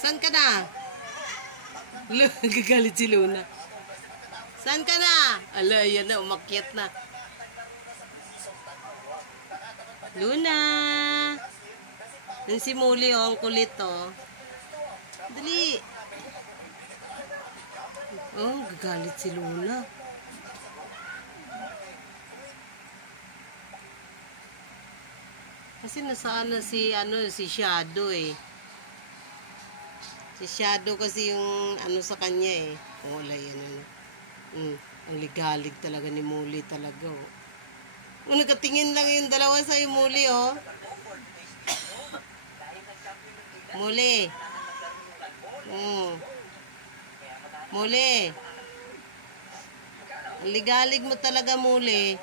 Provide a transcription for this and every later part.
Saan ka na? Nagagalit si Luna. Saan ka na? Ala, yan na, umakyat na. Luna! Yan si Muli, oh, ang kulit, oh. Dali! Oh, gagalit si Luna. Kasi nasaan na si, si Shadow, eh. Si Shadow kasi yung, sa kanya, eh. Oh, wala yan, ang ligalig talaga ni Muli talaga, oh. Nakatingin lang yung dalawa sa'yo, Muli, oh. Muli. Muli. Ang ligalig mo talaga, Muli.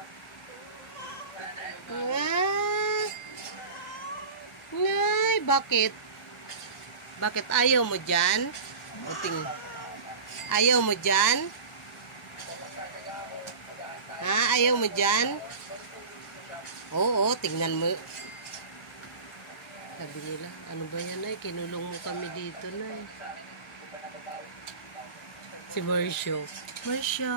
Ay, bakit? Bakit ayaw mo dyan? Ayaw mo dyan? Ha? Ayaw mo dyan? Oo, tingnan mo. Sabi nila, ano ba yan, ay? Kinulong mo kami dito, na. Si Marcia. Marcia,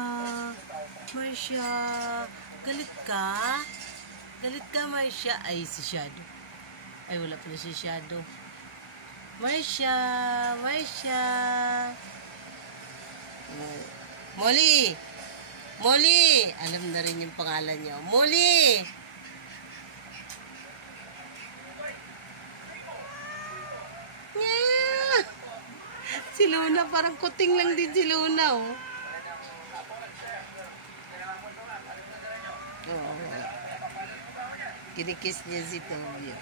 galit ka? Galit ka, Marcia? Ay, si Shadow. Ay, wala pala si Shadow. Marcia. Molly. Alam na rin yung pangalan niyo. Molly. Yeah. Si Luna, parang kuting lang din si Luna, oh. Kinikiss niya si Tobio.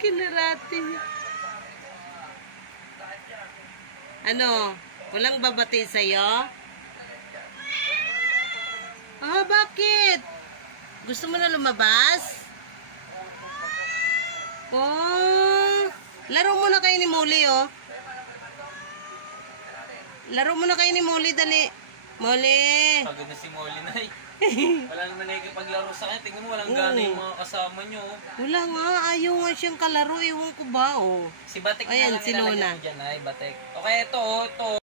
Kinarati niya. Ano? Walang babati sa'yo? Ah, bakit? Gusto mo na lumabas? Oh, laro muna kayo ni Molly, oh. Laro muna kayo ni Molly, dali. Molly. Pagod na si Molly, nay. Wala naman nakikipaglaro sa akin. Tingnan mo, walang gana yung mga kasama nyo. Wala nga, ayaw nga siyang kalaro. Ewan ko ba, oh. Si Batek ayan, na lang si Luna. Dyan, ay, Batek. Okay, ito.